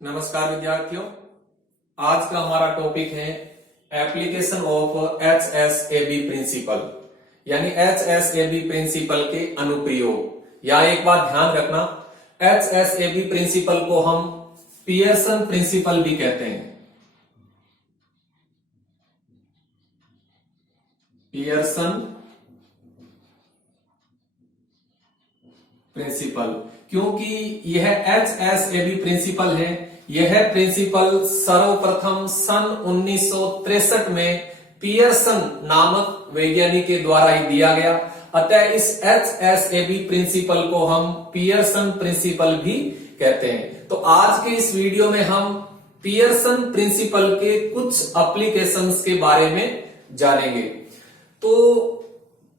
नमस्कार विद्यार्थियों, आज का हमारा टॉपिक है एप्लीकेशन ऑफ HSAB प्रिंसिपल, यानी HSAB प्रिंसिपल के अनुप्रयोग। या एक बात ध्यान रखना, HSAB प्रिंसिपल को हम पियर्सन प्रिंसिपल भी कहते हैं। पियर्सन प्रिंसिपल, क्योंकि यह HSAB प्रिंसिपल है। यह प्रिंसिपल सर्वप्रथम सन 1963 में पियर्सन नामक वैज्ञानिक के द्वारा ही दिया गया। अतः इस HSAB प्रिंसिपल को हम पियर्सन प्रिंसिपल भी कहते हैं। तो आज के इस वीडियो में हम पियर्सन प्रिंसिपल के कुछ एप्लीकेशंस के बारे में जानेंगे। तो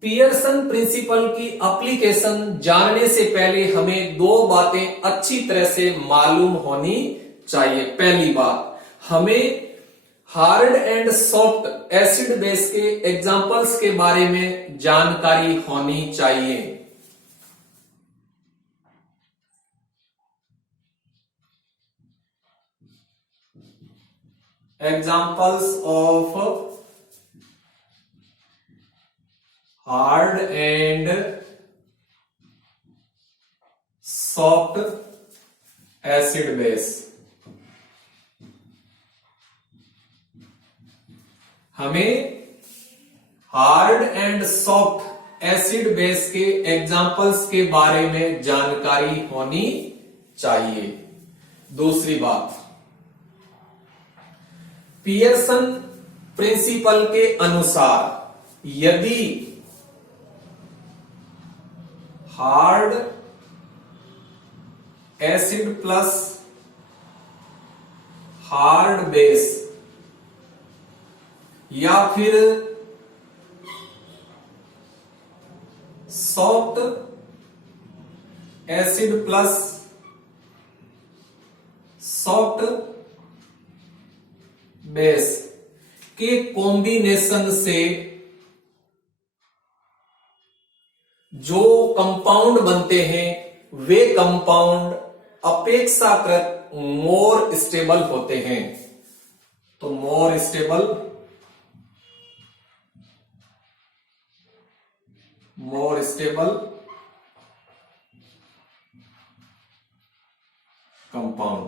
पियर्सन प्रिंसिपल की एप्लीकेशन जानने से पहले हमें दो बातें अच्छी तरह से मालूम होनी चाहिए। पहली बात, हमें hard and soft acid base के एग्जांपल्स के बारे में जानकारी होनी चाहिए। Examples of hard and soft acid base. हमें hard and soft acid base के एग्जांपल्स के बारे में जानकारी होनी चाहिए। दूसरी बात, पियर्सन प्रिंसिपल के अनुसार यदि hard acid plus hard base या फिर soft acid plus soft base के कॉम्बिनेशन से जो कंपाउंड बनते हैं वे कंपाउंड अपेक्षाकृत मोर स्टेबल होते हैं। तो मोर स्टेबल कंपाउंड,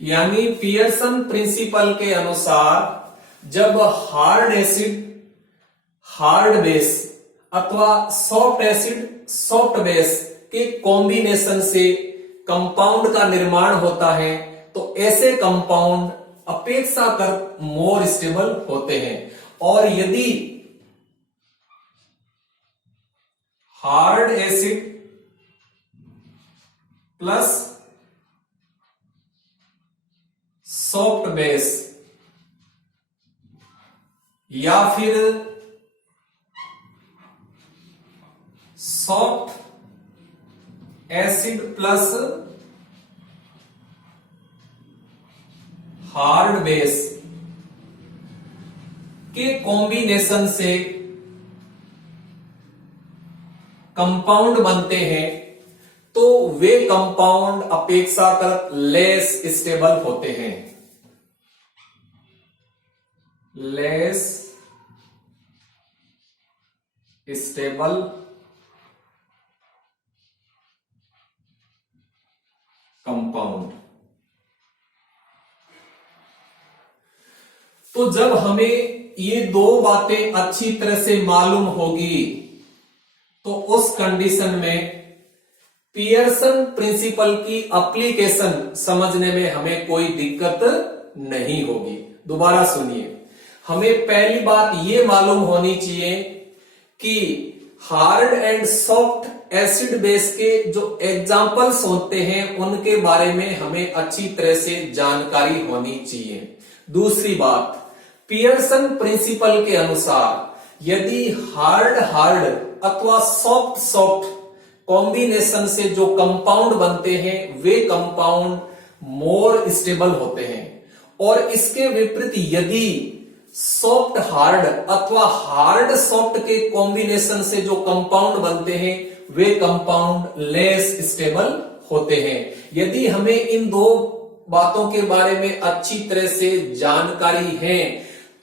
यानी पियर्सन प्रिंसिपल के अनुसार जब हार्ड एसिड हार्ड बेस अथवा सॉफ्ट एसिड सॉफ्ट बेस के कॉम्बिनेशन से कंपाउंड का निर्माण होता है तो ऐसे कंपाउंड अपेक्षाकृत मोर स्टेबल होते हैं। और यदि hard acid plus soft base या फिर soft acid plus hard base के कॉम्बिनेशन से कंपाउंड बनते हैं तो वे कंपाउंड अपेक्षाकृत लेस स्टेबल होते हैं। Less stable compound. तो जब हमें ये दो बातें अच्छी तरह से मालूम होगी तो उस कंडीशन में पियर्सन प्रिंसिपल की एप्लीकेशन समझने में हमें कोई दिक्कत नहीं होगी। दोबारा सुनिए, हमें पहली बात ये मालूम होनी चाहिए कि hard and soft acid base के जो एग्जांपल्स होते हैं उनके बारे में हमें अच्छी तरह से जानकारी होनी चाहिए। दूसरी बात, पियर्सन प्रिंसिपल के अनुसार यदि हार्ड हार्ड अथवा सॉफ्ट सॉफ्ट कॉम्बिनेशन से जो कंपाउंड बनते हैं वे कंपाउंड मोर स्टेबल होते हैं, और इसके विपरीत यदि सॉफ्ट हार्ड अथवा हार्ड सॉफ्ट के कॉम्बिनेशन से जो कंपाउंड बनते हैं वे कंपाउंड लेस स्टेबल होते हैं। यदि हमें इन दो बातों के बारे में अच्छी तरह से जानकारी है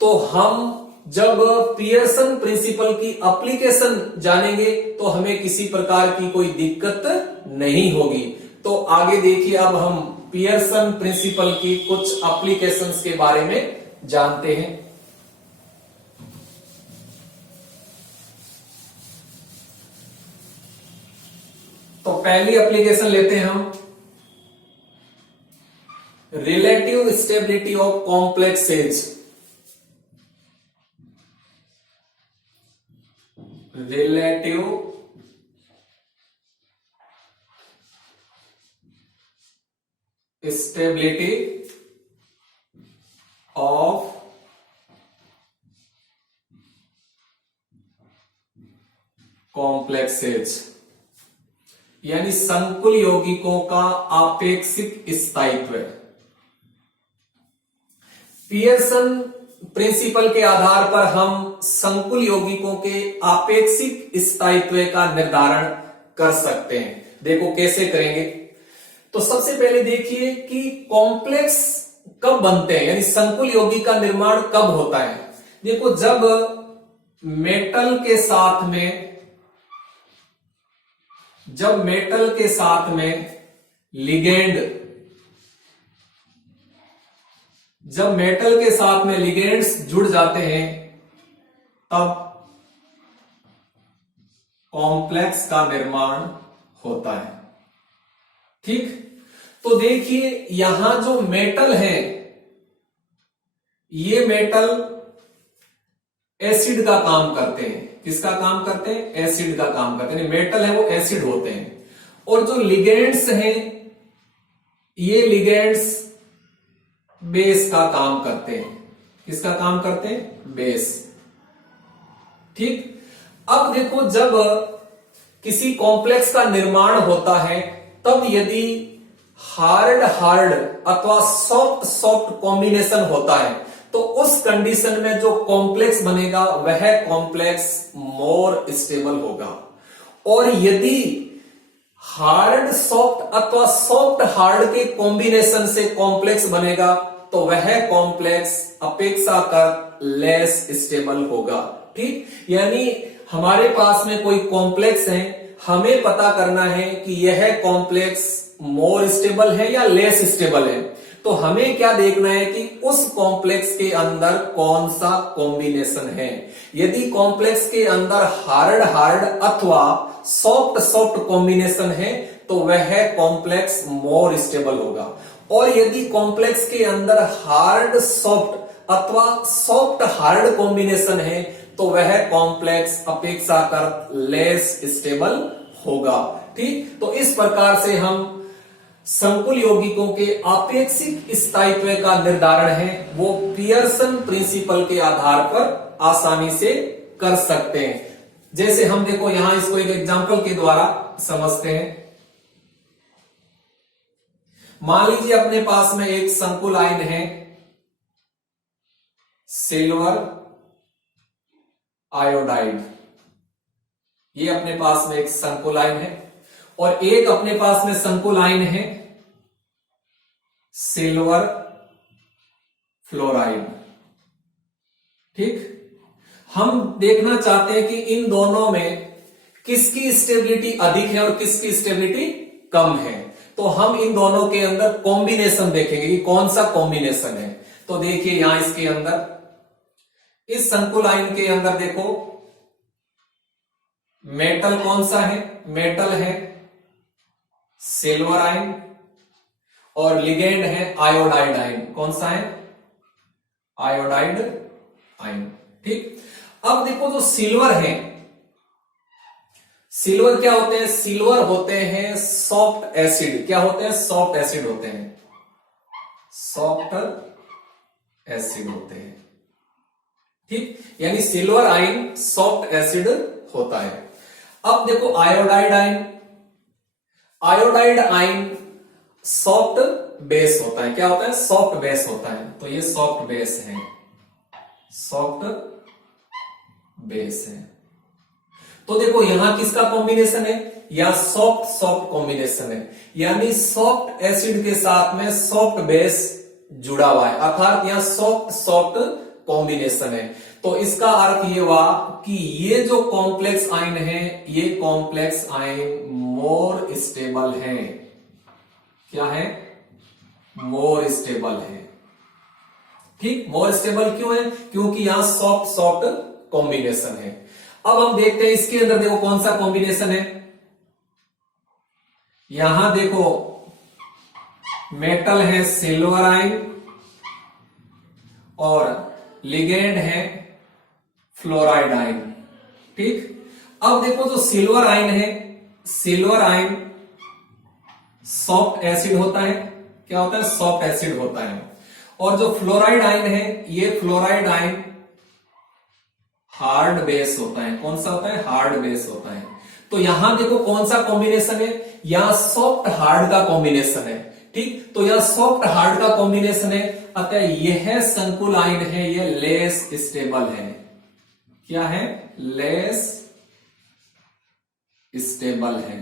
तो हम जब पियर्सन प्रिंसिपल की एप्लीकेशन जानेंगे तो हमें किसी प्रकार की कोई दिक्कत नहीं होगी। तो आगे देखिए, अब हम पियर्सन प्रिंसिपल की कुछ एप्लीकेशंस के बारे में जानते हैं। तो पहली एप्लीकेशन लेते हैं हम, relative stability of complexes. Relative stability of complexes, यानी संकुल यौगिकों का आपेक्षिक स्थायित्व। पियर्सन प्रिंसिपल के आधार पर हम संकुल यौगिकों के आपेक्षिक स्थायित्व का निर्धारण कर सकते हैं। देखो कैसे करेंगे। तो सबसे पहले देखिए कि कॉम्प्लेक्स कब बनते हैं, यानी संकुल यौगिक का निर्माण कब होता है। देखो, जब मेटल के साथ में लिगेंड, जब मेटल के साथ में लिगेंड्स जुड़ जाते हैं तब कॉम्प्लेक्स का निर्माण होता है। ठीक, तो देखिए यहां जो मेटल है, ये मेटल एसिड का काम करते हैं। किसका काम करते हैं? एसिड का काम करते हैं। मेटल है वो एसिड होते हैं। और जो लिगेंड्स हैं, ये लिगेंड्स बेस का काम करते हैं। किसका काम करते हैं? बेस। ठीक, अब देखो, जब किसी कॉम्प्लेक्स का निर्माण होता है तब यदि हार्ड हार्ड अथवा सॉफ्ट सॉफ्ट कॉम्बिनेशन होता है तो उस कंडीशन में जो कॉम्प्लेक्स बनेगा वह कॉम्प्लेक्स मोर स्टेबल होगा। और यदि हार्ड सॉफ्ट अथवा सॉफ्ट हार्ड के कॉम्बिनेशन से कॉम्प्लेक्स बनेगा तो वह कॉम्प्लेक्स अपेक्षाकृत लेस स्टेबल होगा। ठीक, यानी हमारे पास में कोई कॉम्प्लेक्स है, हमें पता करना है कि यह कॉम्प्लेक्स मोर स्टेबल है या लेस स्टेबल है। तो हमें क्या देखना है कि उस कॉम्प्लेक्स के अंदर कौन सा कॉम्बिनेशन है। यदि कॉम्प्लेक्स के अंदर हार्ड हार्ड अथवा सॉफ्ट सॉफ्ट कॉम्बिनेशन है तो वह कॉम्प्लेक्स मोर स्टेबल होगा। और यदि कॉम्प्लेक्स के अंदर हार्ड सॉफ्ट अथवा सॉफ्ट हार्ड कॉम्बिनेशन है तो वह कॉम्प्लेक्स अपेक्षाकृत लेस स्टेबल होगा। ठीक, तो इस प्रकार से हम संकुल यौगिकों के आपेक्षिक स्थायित्व का निर्धारण है वो पियर्सन प्रिंसिपल के आधार पर आसानी से कर सकते हैं। जैसे हम देखो यहां इसको एक एग्जांपल के द्वारा समझते हैं। मान लीजिए अपने पास में एक संकुल आयन है सिल्वर आयोडाइड, ये अपने पास में एक संकुल आयन है। और एक अपने पास में संकुल आयन है सिल्वर फ्लोराइड। ठीक, हम देखना चाहते हैं कि इन दोनों में किसकी स्टेबिलिटी अधिक है और किसकी स्टेबिलिटी कम है। तो हम इन दोनों के अंदर कॉम्बिनेशन देखेंगे कि कौन सा कॉम्बिनेशन है। तो देखिए यहां इसके अंदर, इस संकुल आयन के अंदर देखो मेटल कौन सा है? मेटल है सिल्वर आयन और लिगेंड है आयोडाइड आयन। कौन सा है? Iodide ion. ठीक, अब देखो जो सिल्वर है, सिल्वर क्या होते हैं? सिल्वर होते हैं सॉफ्ट एसिड। क्या होते हैं? सॉफ्ट एसिड होते हैं। सॉफ्ट एसिड होते हैं। ठीक, यानी सिल्वर आयन सॉफ्ट एसिड होता है। अब देखो iodide ion, iodide ion soft base होता है। क्या होता है? सॉफ्ट बेस होता है। तो ये सॉफ्ट बेस है, सॉफ्ट बेस है। तो देखो यहां किसका कॉम्बिनेशन है? या सॉफ्ट सॉफ्ट कॉम्बिनेशन है, यानी सॉफ्ट एसिड के साथ में सॉफ्ट बेस जुड़ा हुआ है, अर्थात यहां सॉफ्ट सॉफ्ट कॉम्बिनेशन है। तो इसका अर्थ ये हुआ कि ये जो कॉम्प्लेक्स आयन है, ये कॉम्प्लेक्स आयन मोर स्टेबल है। क्या है? मोर स्टेबल है। ठीक, मोर स्टेबल क्यों है? क्योंकि यहां सॉफ्ट सॉफ्ट कॉम्बिनेशन है। अब हम देखते हैं इसके अंदर, देखो कौन सा कॉम्बिनेशन है। यहां देखो मेटल है सिल्वर आयन और लिगेंड है फ्लोराइड आयन। ठीक, अब देखो जो सिल्वर आयन है, सिल्वर आयन सॉफ्ट एसिड होता है। क्या होता है? सॉफ्ट एसिड होता है। और जो फ्लोराइड आयन है, ये फ्लोराइड आयन हार्ड बेस होता है। कौन सा होता है? हार्ड बेस होता है। तो यहां देखो कौन सा कॉम्बिनेशन है, यहां सॉफ्ट हार्ड का कॉम्बिनेशन है। ठीक, तो यह सॉफ्ट हार्ड का कॉम्बिनेशन है, अतः यह संकुल आयन है, यह लेस स्टेबल है। क्या है? लेस स्टेबल है।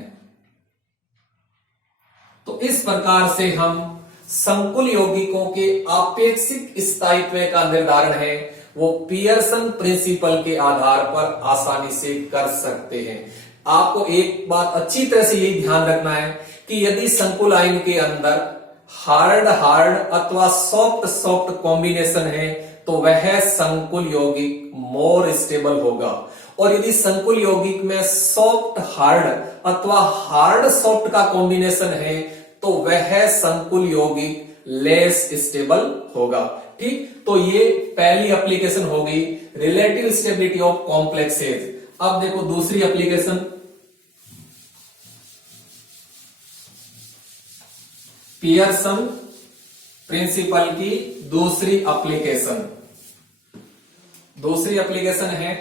तो इस प्रकार से हम संकुल यौगिकों के आपेक्षिक स्थायित्व का निर्धारण है वो पियर्सन प्रिंसिपल के आधार पर आसानी से कर सकते हैं। आपको एक बात अच्छी तरह से यही ध्यान रखना है कि यदि संकुल आयन के अंदर हार्ड हार्ड अथवा सॉफ्ट सॉफ्ट कॉम्बिनेशन है तो वह संकुल यौगिक मोर स्टेबल होगा, और यदि संकुल यौगिक में सॉफ्ट हार्ड अथवा हार्ड सॉफ्ट का कॉम्बिनेशन है तो वह संकुल यौगिक लेस स्टेबल होगा। ठीक, तो ये पहली एप्लीकेशन होगी रिलेटिव स्टेबिलिटी ऑफ कॉम्प्लेक्सेस। अब देखो दूसरी एप्लीकेशन, पियर्सन प्रिंसिपल की दूसरी एप्लीकेशन। दूसरी एप्लीकेशन है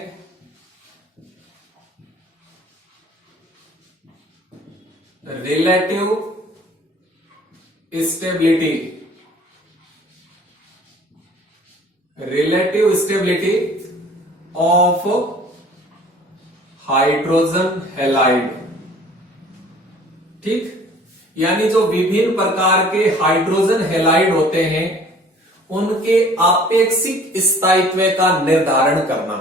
relative stability, relative stability of hydrogen halide. ठीक, यानी जो विभिन्न प्रकार के हाइड्रोजन हैलाइड होते हैं उनके आपेक्षिक स्थायित्व का निर्धारण करना।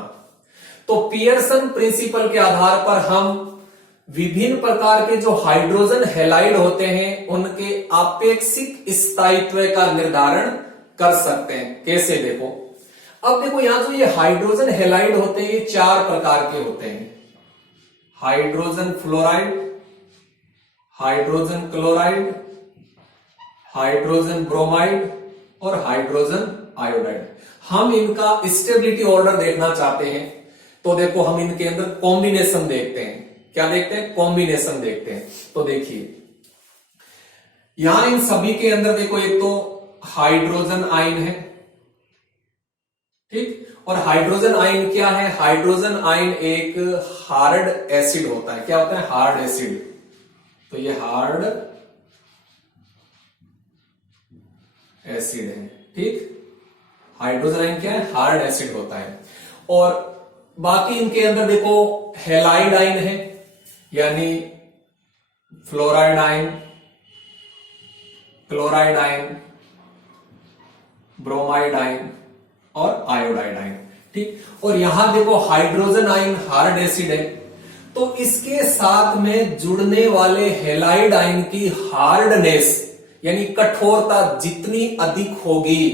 तो पियर्सन प्रिंसिपल के आधार पर हम विभिन्न प्रकार के जो हाइड्रोजन हैलाइड होते हैं उनके आपेक्षिक स्थायित्व का निर्धारण कर सकते हैं। कैसे? देखो, अब देखो यहां जो ये हाइड्रोजन हैलाइड होते हैं ये चार प्रकार के होते हैं, hydrogen fluoride, hydrogen chloride, hydrogen bromide और हाइड्रोजन आयोडाइड। हम इनका स्टेबिलिटी ऑर्डर देखना चाहते हैं तो देखो हम इनके अंदर कॉम्बिनेशन देखते हैं। क्या देखते हैं? कॉम्बिनेशन देखते हैं। तो देखिए यहां इन सभी के अंदर देखो एक तो हाइड्रोजन आयन है। ठीक, और हाइड्रोजन आयन क्या है? हाइड्रोजन आयन एक हार्ड एसिड होता है। क्या होता है? Hard acid. तो ये हार्ड एसिड है। ठीक, हाइड्रोजन आयन क्या है? हार्ड एसिड होता है। और बाकी इनके अंदर देखो हैलाइड आयन है, यानी fluoride ion, chloride ion, bromide ion और आयोडाइड आयन। ठीक, और यहां देखो हाइड्रोजन आयन हार्ड एसिड है, तो इसके साथ में जुड़ने वाले हैलाइड आयन की हार्डनेस यानी कठोरता जितनी अधिक होगी,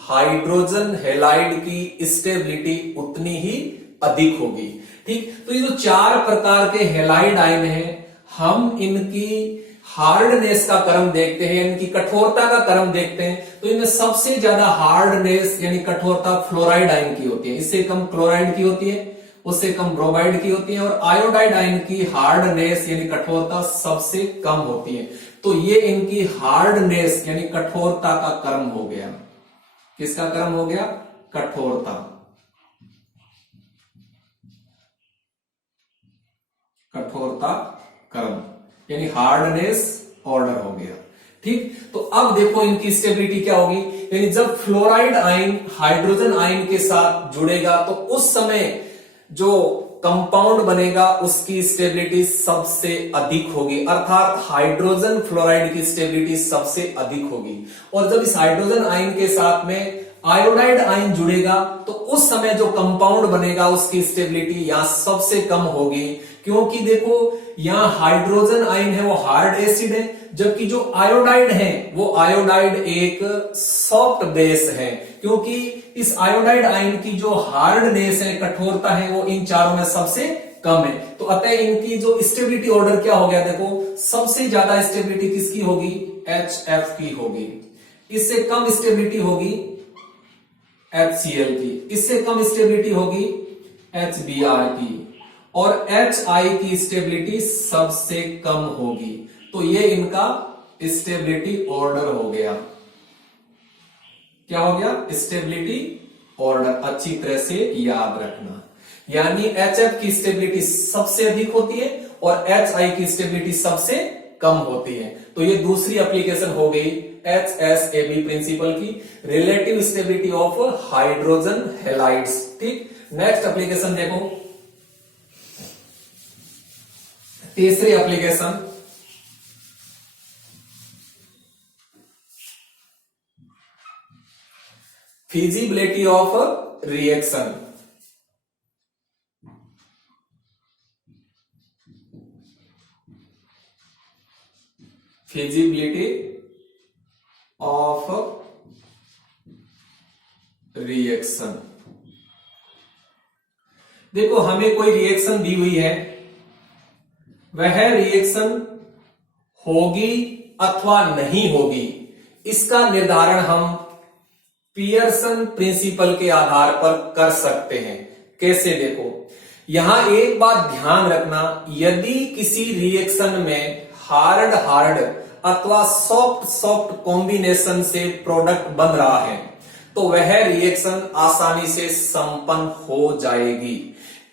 हाइड्रोजन हैलाइड की स्टेबिलिटी उतनी ही अधिक होगी। ठीक, तो ये जो चार प्रकार के हैलाइड आयन हैं, हम इनकी हार्डनेस का क्रम देखते हैं, इनकी कठोरता का क्रम देखते हैं, तो इनमें सबसे ज्यादा हार्डनेस यानी कठोरता फ्लोराइड आयन की होती है, इससे कम क्लोराइड की होती है, उससे कम ब्रोमाइड की होती है, और आयोडाइड आयन की हार्डनेस यानी कठोरता सबसे कम होती है। तो ये इनकी हार्डनेस यानी कठोरता का क्रम हो गया। किसका क्रम हो गया? कठोरता। कठोरता क्रम यानी हार्डनेस ऑर्डर हो गया। ठीक, तो अब देखो इनकी स्टेबिलिटी क्या होगी, यानी जब फ्लोराइड आयन हाइड्रोजन आयन के साथ जुड़ेगा तो उस समय जो कंपाउंड बनेगा उसकी स्टेबिलिटी सबसे अधिक होगी, अर्थात हाइड्रोजन फ्लोराइड की स्टेबिलिटी सबसे अधिक होगी। और जब इस हाइड्रोजन आयन के साथ में आयोडाइड आयन जुड़ेगा तो उस समय जो कंपाउंड बनेगा उसकी स्टेबिलिटी यहां सबसे कम होगी, क्योंकि देखो यहां हाइड्रोजन आयन है वो हार्ड एसिड है, जबकि जो आयोडाइड है वो आयोडाइड एक सॉफ्ट बेस है, क्योंकि इस आयोडाइड आयन की जो हार्डनेस है, कठोरता है, वो इन चारों में सबसे कम है। तो अतः इनकी जो स्टेबिलिटी ऑर्डर क्या हो गया, देखो सबसे ज्यादा स्टेबिलिटी किसकी होगी, HF की होगी। इससे कम स्टेबिलिटी होगी HCl की, इससे कम स्टेबिलिटी होगी HBr की, और HI की स्टेबिलिटी सबसे कम होगी। तो ये इनका स्टेबिलिटी ऑर्डर हो गया। क्या हो गया, स्टेबिलिटी ऑर्डर। अच्छी तरह से याद रखना, यानी HF की स्टेबिलिटी सबसे अधिक होती है और HI की स्टेबिलिटी सबसे कम होती है। तो ये दूसरी एप्लीकेशन हो गई HSAB प्रिंसिपल की, relative stability of hydrogen halides. ठीक, नेक्स्ट एप्लीकेशन देखो, तीसरी application feasibility of reaction. Feasibility of reaction. देखो हमें कोई रिएक्शन दी हुई है, वह रिएक्शन होगी अथवा नहीं होगी, इसका निर्धारण हम पियर्सन प्रिंसिपल के आधार पर कर सकते हैं। कैसे, देखो यहां एक बात ध्यान रखना, यदि किसी रिएक्शन में हार्ड हार्ड अथवा सॉफ्ट सॉफ्ट कॉम्बिनेशन से प्रोडक्ट बन रहा है तो वह रिएक्शन आसानी से संपन्न हो जाएगी।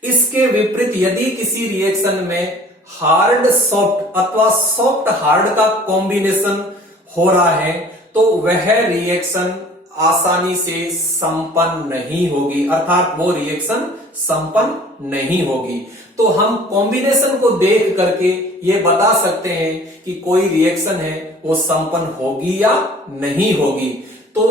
इसके विपरीत यदि किसी रिएक्शन में हार्ड सॉफ्ट अथवा सॉफ्ट हार्ड का कॉम्बिनेशन हो रहा है तो वह रिएक्शन आसानी से संपन्न नहीं होगी, अर्थात वो रिएक्शन संपन्न नहीं होगी। तो हम कॉम्बिनेशन को देख करके ये बता सकते हैं कि कोई रिएक्शन है वो संपन्न होगी या नहीं होगी। तो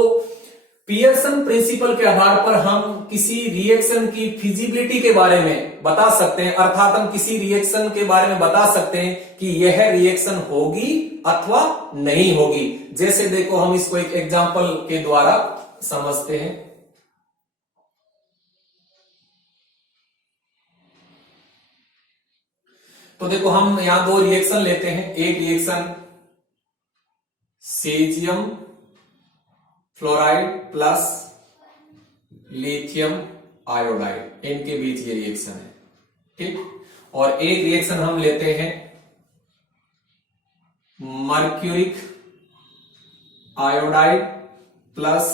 पियर्सन प्रिंसिपल के आधार पर हम किसी रिएक्शन की फिजिबिलिटी के बारे में बता सकते हैं, अर्थात हम किसी रिएक्शन के बारे में बता सकते हैं कि यह रिएक्शन होगी अथवा नहीं होगी। जैसे देखो हम इसको एक एग्जांपल के द्वारा समझते हैं। तो देखो हम यहां दो रिएक्शन लेते हैं, एक reaction caesium fluoride plus lithium iodide, इनके बीच ये रिएक्शन है। ठीक, और एक रिएक्शन हम लेते हैं mercuric iodide plus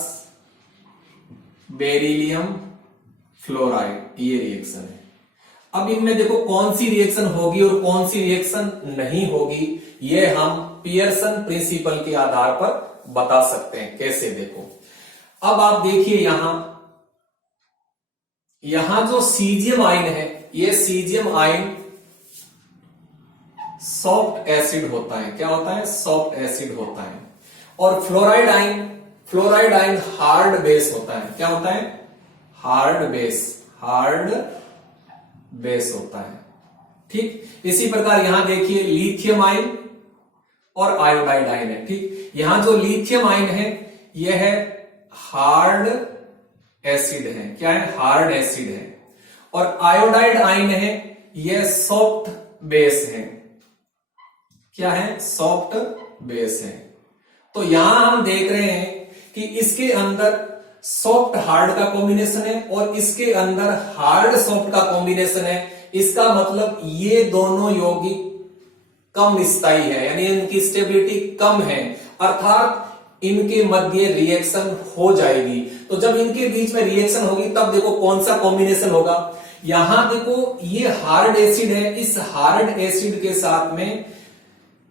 beryllium fluoride, ये रिएक्शन है। अब इनमें देखो कौन सी रिएक्शन होगी और कौन सी रिएक्शन नहीं होगी, ये हम पियर्सन प्रिंसिपल के आधार पर बता सकते हैं। कैसे, देखो अब आप देखिए यहां जो सीजियम आयन है, ये सीजियम आयन सॉफ्ट एसिड होता है। क्या होता है, सॉफ्ट एसिड होता है। और फ्लोराइड आयन हार्ड बेस होता है। क्या होता है, हार्ड बेस होता है। ठीक, इसी प्रकार यहां देखिए लिथियम आयन और आयोडाइड आयन है। ठीक, यहां जो लिथियम आयन है यह है हार्ड एसिड है। क्या है, हार्ड एसिड है। और आयोडाइड आयन है यह सॉफ्ट बेस है। क्या है, सॉफ्ट बेस है। तो यहां हम देख रहे हैं कि इसके अंदर सॉफ्ट हार्ड का कॉम्बिनेशन है और इसके अंदर हार्ड सॉफ्ट का कॉम्बिनेशन है। इसका मतलब ये दोनों यौगिक कम स्थायी है, यानी इनकी स्टेबिलिटी कम है, अर्थात इनके मध्य रिएक्शन हो जाएगी। तो जब इनके बीच में रिएक्शन होगी तब देखो कौन सा कॉम्बिनेशन होगा। यहां देखो ये हार्ड एसिड है, इस हार्ड एसिड के साथ में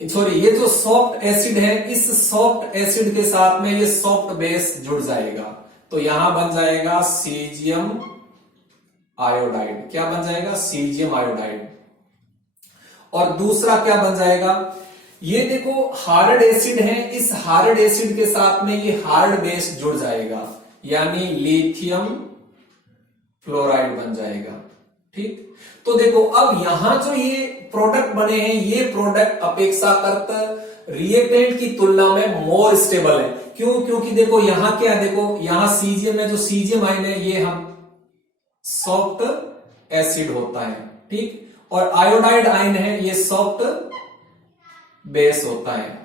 ये जो सॉफ्ट एसिड है, इस सॉफ्ट एसिड के साथ में ये सॉफ्ट बेस जुड़ जाएगा। तो यहां बन जाएगा सीजियम आयोडाइड, क्या बन जाएगा, सीजियम आयोडाइड। और दूसरा क्या बन जाएगा, ये देखो हार्ड एसिड है, इस हार्ड एसिड के साथ में ये हार्ड बेस जुड़ जाएगा, यानी लिथियम फ्लोराइड बन जाएगा। ठीक, तो देखो अब यहां जो ये प्रोडक्ट बने हैं, ये प्रोडक्ट अपेक्षाकृत रिएक्टेंट की तुलना में मोर स्टेबल है। क्यों, क्योंकि देखो यहां क्या है, देखो यहां सीजियम है, जो सीजियम आयन है ये हम सॉफ्ट एसिड होता है। ठीक, और आयोडाइड आयन है ये सॉफ्ट बेस होता है।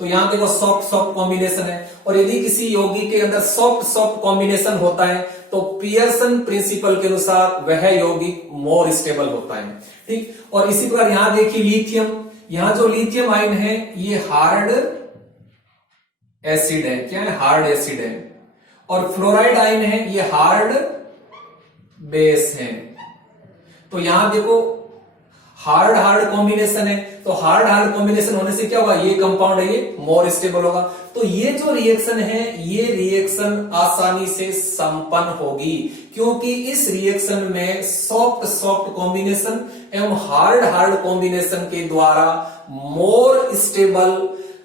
तो यहां देखो सॉफ्ट सॉफ्ट कॉम्बिनेशन है, और यदि किसी यौगिक के अंदर सॉफ्ट सॉफ्ट कॉम्बिनेशन होता है तो पियर्सन प्रिंसिपल के अनुसार वह यौगिक मोर स्टेबल होता है। ठीक, और इसी प्रकार यहां देखिए लिथियम, यहां जो लिथियम आयन है ये हार्ड एसिड है, क्या है, हार्ड एसिड है, और फ्लोराइड आयन है ये हार्ड बेस है। तो यहां देखो हार्ड हार्ड कॉम्बिनेशन है, तो हार्ड हार्ड कॉम्बिनेशन होने से क्या होगा, ये कंपाउंड है ये मोर स्टेबल होगा। तो ये जो रिएक्शन है, ये रिएक्शन आसानी से संपन्न होगी, क्योंकि इस रिएक्शन में सॉफ्ट सॉफ्ट कॉम्बिनेशन एवं हार्ड हार्ड कॉम्बिनेशन के द्वारा मोर स्टेबल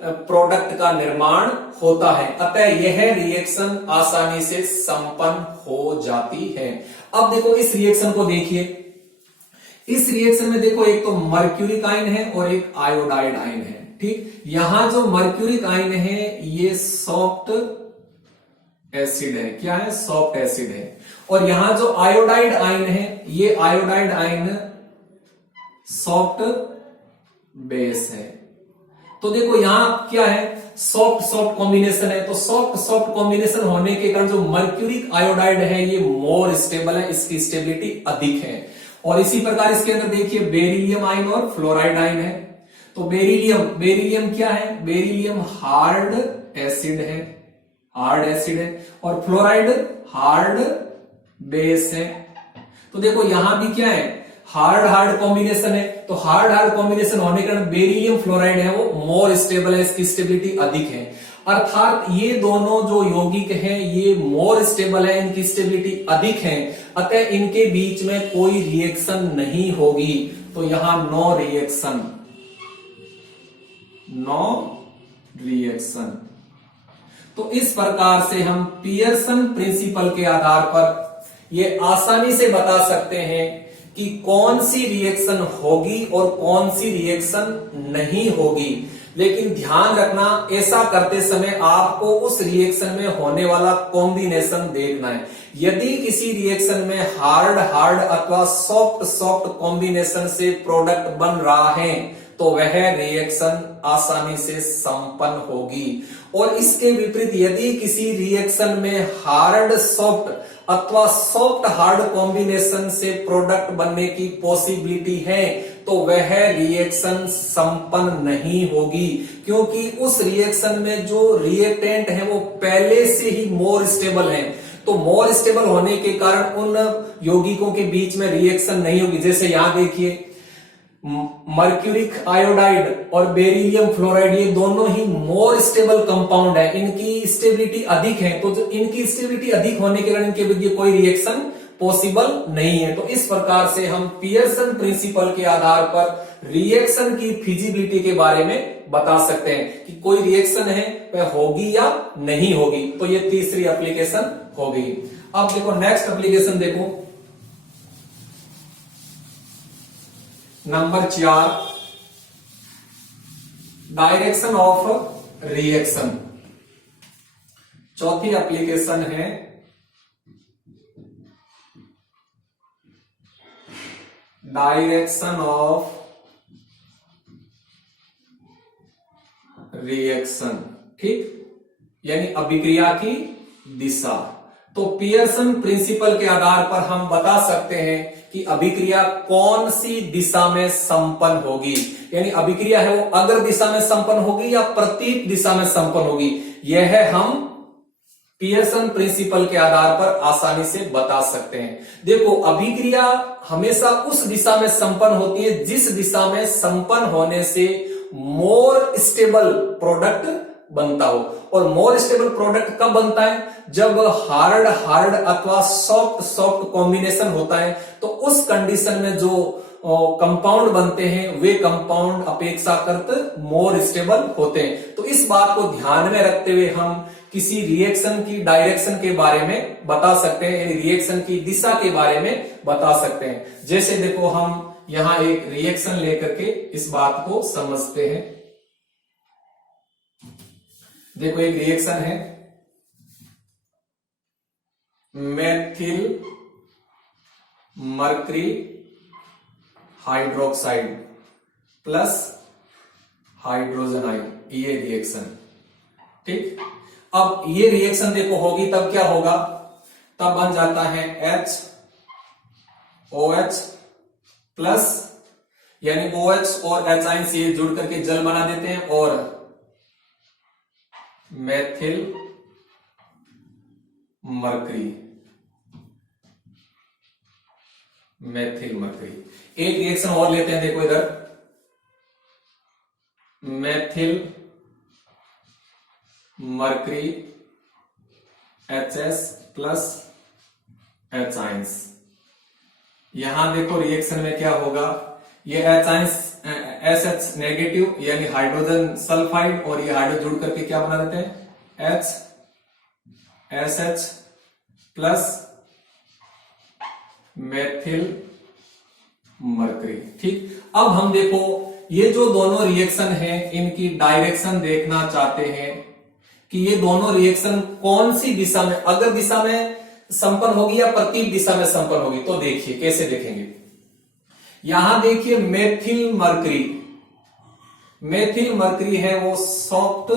प्रोडक्ट का निर्माण होता है। अतः यह रिएक्शन आसानी से संपन्न हो जाती है। अब देखो इस रिएक्शन को देखिए, इस रिएक्शन में देखो एक तो मर्क्यूरिक आयन है और एक आयोडाइड आयन है। ठीक, यहां जो मर्क्यूरिक आयन है ये सॉफ्ट एसिड है, क्या है, सॉफ्ट एसिड है, और यहां जो आयोडाइड आयन है ये आयोडाइड आयन सॉफ्ट बेस है। तो देखो यहां क्या है, सॉफ्ट सॉफ्ट कॉम्बिनेशन है, तो सॉफ्ट सॉफ्ट कॉम्बिनेशन होने के कारण जो मर्क्यूरिक आयोडाइड है ये मोर स्टेबल है, इसकी स्टेबिलिटी अधिक है। और इसी प्रकार इसके अंदर देखिए बेरिलियम आयन और फ्लोराइड आयन है। तो बेरिलियम क्या है, बेरिलियम हार्ड एसिड है, हार्ड एसिड है, और फ्लोराइड हार्ड बेस है। तो देखो यहां भी क्या है, हार्ड हार्ड कॉम्बिनेशन है, तो हार्ड हार्ड कॉम्बिनेशन होने के कारण बेरिलियम फ्लोराइड है वो मोर स्टेबल है, इसकी स्टेबिलिटी अधिक है। अर्थात ये दोनों जो यौगिक हैं ये मोर स्टेबल है, इनकी स्टेबिलिटी अधिक है, अतः इनके बीच में कोई रिएक्शन नहीं होगी। तो यहां नो रिएक्शन, नो रिएक्शन। तो इस प्रकार से हम पियर्सन प्रिंसिपल के आधार पर ये आसानी से बता सकते हैं कि कौन सी रिएक्शन होगी और कौन सी रिएक्शन नहीं होगी। लेकिन ध्यान रखना, ऐसा करते समय आपको उस रिएक्शन में होने वाला कॉम्बिनेशन देखना है। यदि किसी रिएक्शन में हार्ड हार्ड अथवा सॉफ्ट सॉफ्ट कॉम्बिनेशन से प्रोडक्ट बन रहा है तो वह रिएक्शन आसानी से संपन्न होगी। और इसके विपरीत यदि किसी रिएक्शन में हार्ड सॉफ्ट अथवा सॉफ्ट हार्ड कॉम्बिनेशन से प्रोडक्ट बनने की पॉसिबिलिटी है तो वह रिएक्शन संपन्न नहीं होगी, क्योंकि उस रिएक्शन में जो रिएक्टेंट है वो पहले से ही मोर स्टेबल है। तो मोर स्टेबल होने के कारण उन यौगिकों के बीच में रिएक्शन नहीं होगी। जैसे यहां देखिए मर्क्यूरिक आयोडाइड और बेरिलियम फ्लोराइड ये दोनों ही मोर स्टेबल कंपाउंड है, इनकी स्टेबिलिटी अधिक है। तो जो इनकी स्टेबिलिटी अधिक होने के कारण इनके बीच कोई रिएक्शन पॉसिबल नहीं है। तो इस प्रकार से हम पियर्सन प्रिंसिपल के आधार पर रिएक्शन की फिजिबिलिटी के बारे में बता सकते हैं कि कोई रिएक्शन है वह होगी या नहीं होगी। तो ये तीसरी एप्लीकेशन हो गई। अब देखो नेक्स्ट एप्लीकेशन देखो नंबर 4, डायरेक्शन ऑफ रिएक्शन। चौथी एप्लीकेशन है डायरेक्शन ऑफ रिएक्शन। ठीक, यानी अभिक्रिया की दिशा। तो पियर्सन प्रिंसिपल के आधार पर हम बता सकते हैं कि अभिक्रिया कौन सी दिशा में संपन्न होगी, यानी अभिक्रिया है वो अग्र दिशा में संपन्न होगी या प्रतीप दिशा में संपन्न होगी, यह हम पियर्सन प्रिंसिपल के आधार पर आसानी से बता सकते हैं। देखो अभिक्रिया हमेशा उस दिशा में संपन्न होती है जिस दिशा में संपन्न होने से मोर स्टेबल प्रोडक्ट बनता हो। और मोर स्टेबल प्रोडक्ट कब बनता है? जब हार्ड हार्ड अथवा सॉफ्ट सॉफ्ट कॉम्बिनेशन होता है, तो उस कंडीशन में जो कंपाउंड बनते हैं वे कंपाउंड अपेक्षाकृत मोर स्टेबल होते हैं। तो इस बात को ध्यान में रखते हुए हम किसी रिएक्शन की डायरेक्शन के बारे में बता सकते हैं, यानी रिएक्शन की दिशा के बारे में बता सकते हैं। जैसे देखो हम यहां एक रिएक्शन लेकर के इस बात को समझते हैं। देखो एक रिएक्शन है methyl mercury hydroxide plus hydrogen ion, ये रिएक्शन। ठीक, अब ये रिएक्शन देखो होगी तब क्या होगा? तब बन जाता है HOH प्लस, यानी OH और H आयन से जुड़ करके जल बना देते हैं, और मेथिल मरकरी, मेथिल मरकरी। एक रिएक्शन और लेते हैं, देखो इधर methyl mercury HS plus H ions. यहां देखो रिएक्शन में क्या होगा? ये H आयंस SH नेगेटिव यानी हाइड्रोजन सल्फाइड, और ये हाइड्रोजन जुड़ करके क्या बना देते हैं? HSH plus methyl mercury. ठीक, अब हम देखो ये जो दोनों रिएक्शन हैं इनकी डायरेक्शन देखना चाहते हैं कि ये दोनों रिएक्शन कौन सी दिशा में, अगर दिशा में संपन्न होगी या प्रतीक दिशा में संपन्न होगी। तो देखिए कैसे देखेंगे। यहां देखिए मेथिल मरकरी, मेथिल मरकरी है वो सॉफ्ट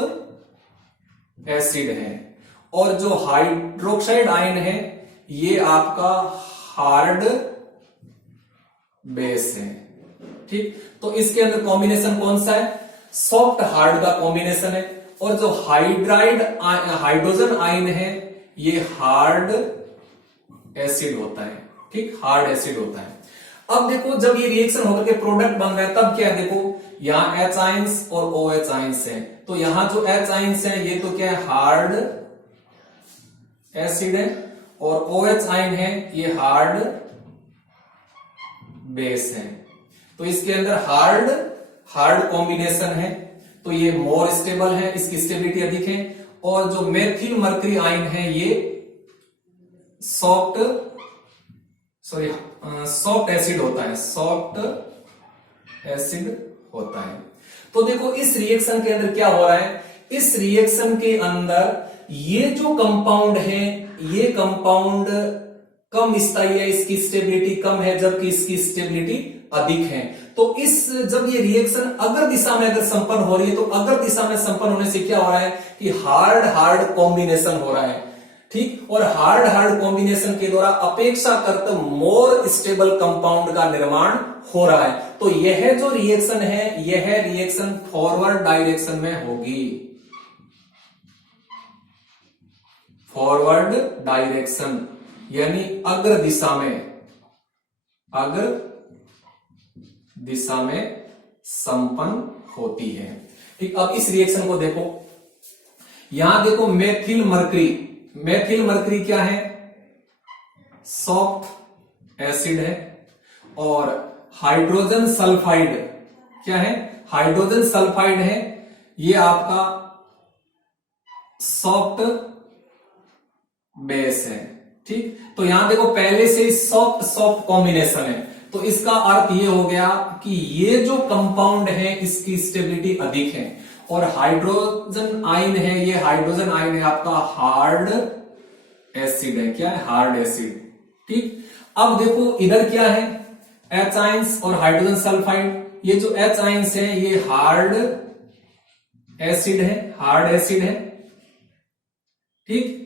एसिड है, और जो हाइड्रोक्साइड आयन है ये आपका हार्ड बेस है। ठीक, तो इसके अंदर कॉम्बिनेशन कौन सा है? सॉफ्ट हार्ड का कॉम्बिनेशन है, और जो हाइड्रोजन आयन है ये हार्ड एसिड होता है। ठीक, हार्ड एसिड होता है। अब देखो जब ये रिएक्शन होकर के प्रोडक्ट बन रहा है तब क्या है? देखो यहां H आयंस और OH आयंस है, तो यहां जो H आयंस है ये तो क्या है? हार्ड एसिड है, और OH आयन है ये हार्ड बेस है। तो इसके अंदर हार्ड हार्ड कॉम्बिनेशन है, तो ये मोर स्टेबल है, इसकी स्टेबिलिटी अधिक है। और जो मेथिल मरकरी आयन है ये सॉफ्ट एसिड होता है, सॉफ्ट एसिड होता है। तो देखो इस रिएक्शन के अंदर क्या हो रहा है? इस रिएक्शन के अंदर ये जो कंपाउंड है ये कंपाउंड कम स्थायी है, इसकी स्टेबिलिटी कम है, जबकि इसकी स्टेबिलिटी अधिक है। तो इस जब ये रिएक्शन अगर दिशा में अगर संपन्न हो रही है, तो अगर दिशा में संपन्न होने से क्या हो रहा है कि हार्ड हार्ड कॉम्बिनेशन हो रहा है। ठीक, और हार्ड हार्ड कॉम्बिनेशन के द्वारा अपेक्षाकृत मोर स्टेबल कंपाउंड का निर्माण हो रहा है। तो यह जो रिएक्शन है यह रिएक्शन फॉरवर्ड डायरेक्शन में होगी, फॉरवर्ड डायरेक्शन यानी अग्र दिशा में, अग्र दिशा में संपन्न होती है। ठीक, अब इस रिएक्शन को देखो, यहां देखो मेथिल मरकरी, मेथिल मरकरी क्या है? सॉफ्ट एसिड है, और हाइड्रोजन सल्फाइड क्या है? हाइड्रोजन सल्फाइड है, ये आपका सॉफ्ट बेस है। ठीक, तो यहां देखो पहले से ही सॉफ्ट सॉफ्ट कॉम्बिनेशन है, तो इसका अर्थ ये हो गया कि ये जो कंपाउंड है इसकी स्टेबिलिटी अधिक है, और हाइड्रोजन आयन है, ये हाइड्रोजन आयन है आपका हार्ड एसिड है। क्या है? Hard acid. ठीक, अब देखो इधर क्या है? H आयंस और हाइड्रोजन सल्फाइड। ये जो H आयंस है ये हार्ड एसिड है, हार्ड एसिड है। ठीक,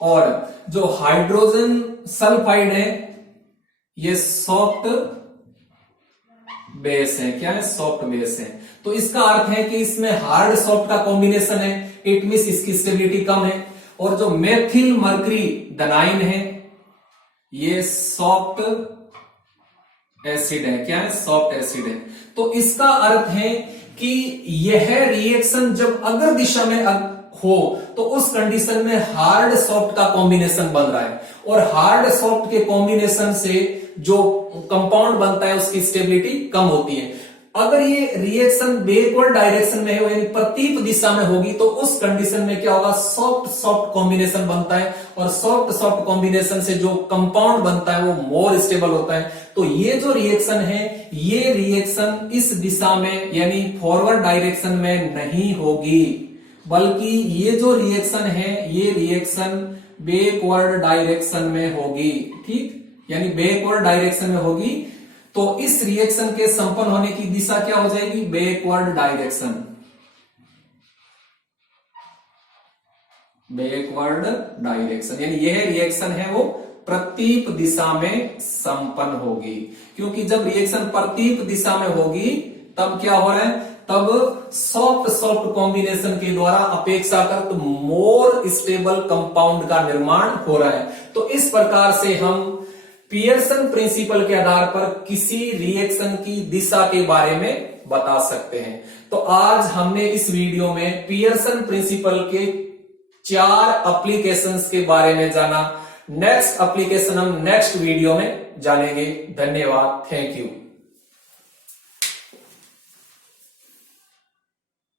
और जो हाइड्रोजन सल्फाइड है ये सॉफ्ट बेस है। क्या है? सॉफ्ट बेस है। तो इसका अर्थ है कि इसमें हार्ड सॉफ्ट का कॉम्बिनेशन है, इट मींस इसकी स्टेबिलिटी कम है। और जो मेथिल मरकरी दनाइन है ये सॉफ्ट एसिड है। क्या है? सॉफ्ट एसिड है। तो इसका अर्थ है कि यह रिएक्शन जब अगर दिशा में हो तो उस कंडीशन में हार्ड सॉफ्ट का कॉम्बिनेशन बन रहा है, और हार्ड सॉफ्ट के कॉम्बिनेशन से जो कंपाउंड बनता है उसकी स्टेबिलिटी कम होती है। अगर ये रिएक्शन बैकवर्ड डायरेक्शन में है, यानी प्रतीप दिशा में होगी, तो उस कंडीशन में क्या होगा, सॉफ्ट सॉफ्ट कॉम्बिनेशन बनता है, और सॉफ्ट सॉफ्ट कॉम्बिनेशन से जो कंपाउंड बनता है वो मोर स्टेबल होता है। तो ये जो रिएक्शन है, ये रिएक्शन इस दिशा में यानी फॉरवर्ड डायरेक्शन में नहीं होगी, बल्कि ये जो रिएक्शन है ये रिएक्शन बैकवर्ड डायरेक्शन में होगी। ठीक, यानी बैकवर्ड डायरेक्शन में होगी। तो इस रिएक्शन के संपन्न होने की दिशा क्या हो जाएगी, बैकवर्ड डायरेक्शन, बैकवर्ड डायरेक्शन, यानी यह रिएक्शन है वो प्रतीप दिशा में संपन्न होगी। क्योंकि जब रिएक्शन प्रतीप दिशा में होगी तब क्या हो रहा है, तब सॉफ्ट सॉफ्ट कॉम्बिनेशन के द्वारा अपेक्षाकृत मोर स्टेबल कंपाउंड का निर्माण हो रहा है। तो इस प्रकार से हम पियर्सन प्रिंसिपल के आधार पर किसी रिएक्शन की दिशा के बारे में बता सकते हैं। तो आज हमने इस वीडियो में पियर्सन प्रिंसिपल के 4 एप्लीकेशंस के बारे में जाना। नेक्स्ट एप्लीकेशन हम नेक्स्ट वीडियो में जानेंगे। धन्यवाद, थैंक यू।